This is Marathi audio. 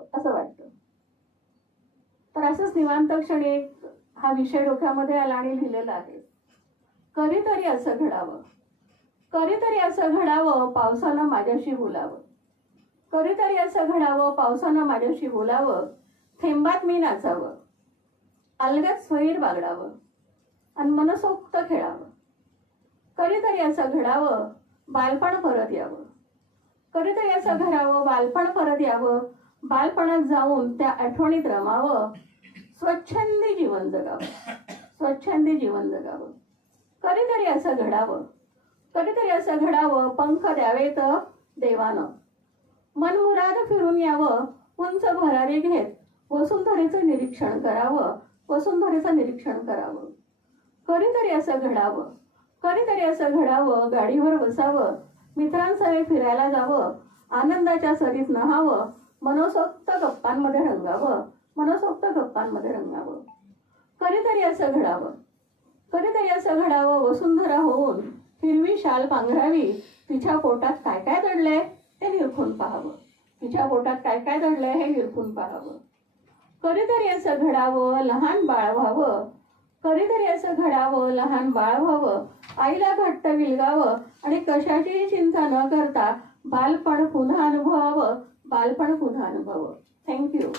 घडावं असं वाटतं. तर असंच निवांत क्षणी हा विषय डोक्यामध्ये आला आणि लिहिलेला आहे. कधीतरी असं घडावं, कधीतरी असं घडावं, पावसानं माझ्याशी बोलावं. कधीतरी असं घडावं, पावसानं माझ्याशी बोलावं, थेंबात मी नाचावं, अलगद स्वैर बागडावं आणि मनसोक्त खेळावं. कधीतरी असं घडावं, बालपण परत यावं. कधीतरी असं घडावं, बालपण परत यावं, बालपणात जाऊन त्या आठवणीत रमावं, स्वच्छंदी जीवन जगावं, स्वच्छंदी जीवन जगावं. कधीतरी असं घडावं, कधीतरी असं घडावं, पंख द्यावेत देवानं, मनमुराद फिरून यावं, उंच भरारी घेत वसुंधरेचं निरीक्षण करावं, वसुंधरेचं निरीक्षण करावं. कधीतरी असं घडावं, कधीतरी असं घडावं, गाडीवर बसावं, मित्रांसह फिरायला जावं, आनंदाच्या सरीत नहावं, मनसोक्त गप्पांमध्ये रंगावं, मनसोक्त गप्पांमध्ये रंगावं. कधीतरी असं घडावं, कधीतरी असं घडावं, वसुंधरा होऊन हिरवी शाल पांघरावी, तिच्या पोटात काय काय दडलंय ते निरखून पाहावं, तिच्या पोटात काय काय दडलंय हे निरखून पाहावं. कधीतरी असं घडावं, लहान बाळ व्हावं, कधीतरी असं घडावं, लहान बाळ व्हावं, आईला घट्ट विलगावं आणि कशाचीही चिंता न करता बालपण पुन्हा अनुभवावं, बालपण पुन्हा अनुभवावं. थँक्यू.